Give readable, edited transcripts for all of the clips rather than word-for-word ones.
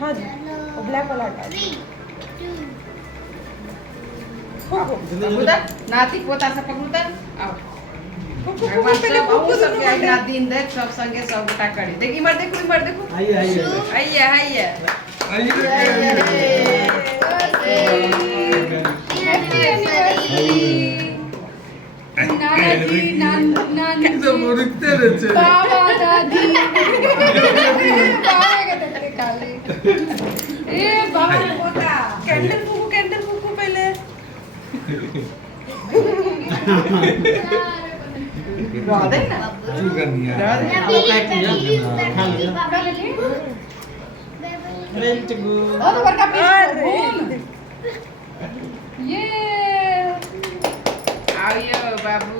हाँ जी ब्लैक वाला हटा उधर नाती पोता सब पकड़ता आओ भगवान सब बहु सब के आज्ञा दिन देख सब संगे सब गोटा करी देखी मर देखो आइए नाना जी नानी एकदम रुकते रहते बाबा दादी बाबा के देखते काले ए बाबा पोता कैंडल फूकू पहले राधे ना चुगनिया ओ तो बड़का पीस ये आओ बाबू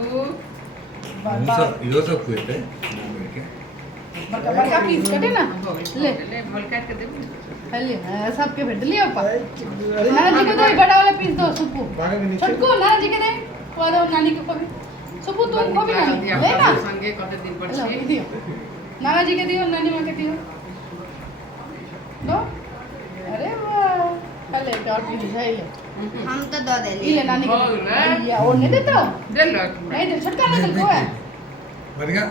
यो सब खुएते बड़का पीस कटे ना ले बोल काट के दे ले सबके भेट लियो नाना जी को दो बड़ा वाला पीस दो सुपू छोटको नाना जी के दे और नानी को भी सुपू तुम को भी नानी ले ना संगे कते दिन पर लो, छे दियो नाना जी के दियो नानी मां के दियो दो अरे वाह ले और पीस है ले हम तो दो दे ले नानी को ये और नहीं देता दे लो नहीं दे छोटका ना दे को है बढ़िया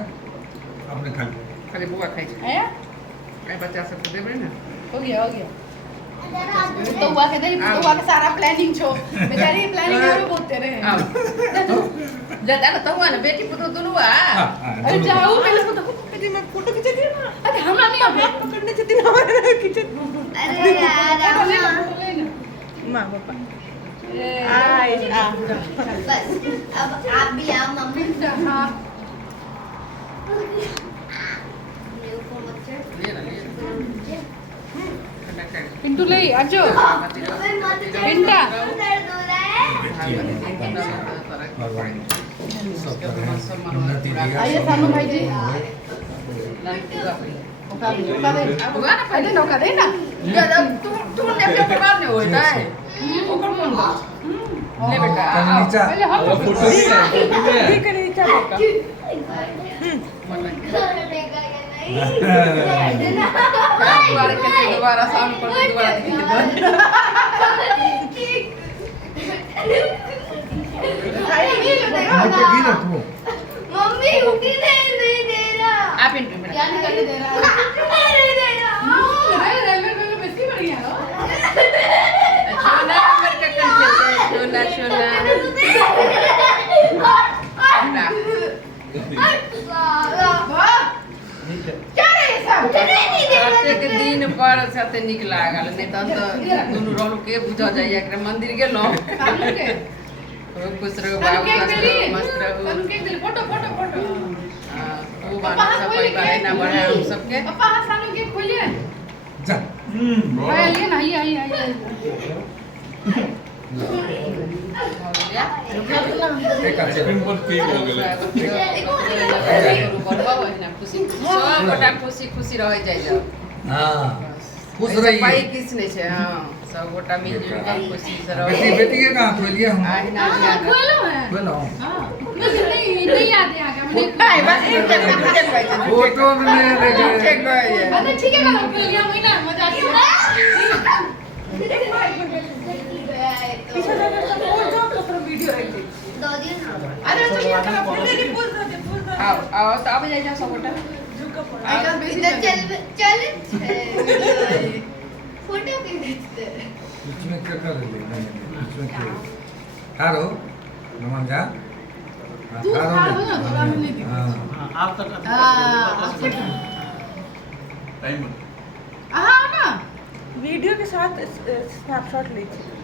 आपने खा लिया खाली बुआ खाई छे आया काय बच्चा सब को देबे ना हो गया तो हुआ के दे तो हुआ के सारा प्लानिंग छो बेचारी प्लानिंग में बोलते रहे आओ जदा तो हुआ ना बेटी पुतो दोनों आ अरे जाओ पहले बेटी मैं फोटो खींच दी ना अरे हम नहीं आवे पकड़ने से दिन हमारे किचन अरे यार माँ पापा बस अब आप भी आओ मम्मी हां मेरे ऊपर मत चढ़ ले ना पिंटू ले आजो पिंटा दर्द हो रहा है आइए सानू भाई जी ओका दे बुआ ना अरे नौका दे ना तू ने के बात नहीं होता है ओकर कौन बा ले बेटा नीचा पहले हम फोटो ठीक है नीचा दोबारा साउंड कर दोबारा मम्मी उठी नहीं दे रहा आप इन पे क्या नहीं करने दे रहा नहीं दे रहा अरे रेलवे में बेसी बढ़िया हो सोना मेरे का कंचे सोना ना क्या रे ये सब रात के दिन पर साथे निक लागल नहीं त दुनु रोल के बुझा जाय एकरा मंदिर गेलो सानू के खुश रहो बाबू मस्त रहो सानू के दिल फोटो वो बाना सब परिवार ना बढ़े हम सबके पापा हां सानू के खोलिए जा भाई लिए ना आई एक सेकंड पर केक हो गेलै खुशी खुशी रह जाए हां खुश रहिए भाई किस नहीं छे हां सब गोटा मिलजुल कर खुशी से रहो बेटी के कहां खोलिए हम आज ना याद खोलो है बोलो हां मुझे नहीं याद है आगे मैंने नहीं बस एक जगह भाई फोटो में लगे ठीक है अरे ठीक है ना खोल लिया वही ना मजा आ पीछे जाकर सब और जाओ तो फिर वीडियो आई थी दो दिन ना अरे चलिए अपना फोटो तेरी पोज दो आओ तो अब जाइए सब गोटा झुका पड़ा इधर चल फोटो क्यों खींचते इसमें क्या कर रही है इसमें क्या हारो नमन जा तू हारो ना थोड़ा मिलने दी हां आप तक टाइम हां ना वीडियो के साथ स्नैपशॉट लीजिए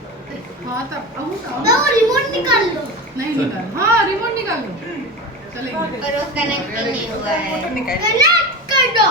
हां तब अब ना वो रिमोट निकाल लो नहीं निकाल हां रिमोट निकाल लो चलेंगे पर वो कनेक्ट नहीं हुआ है फोटो निकाल कनेक्ट कर दो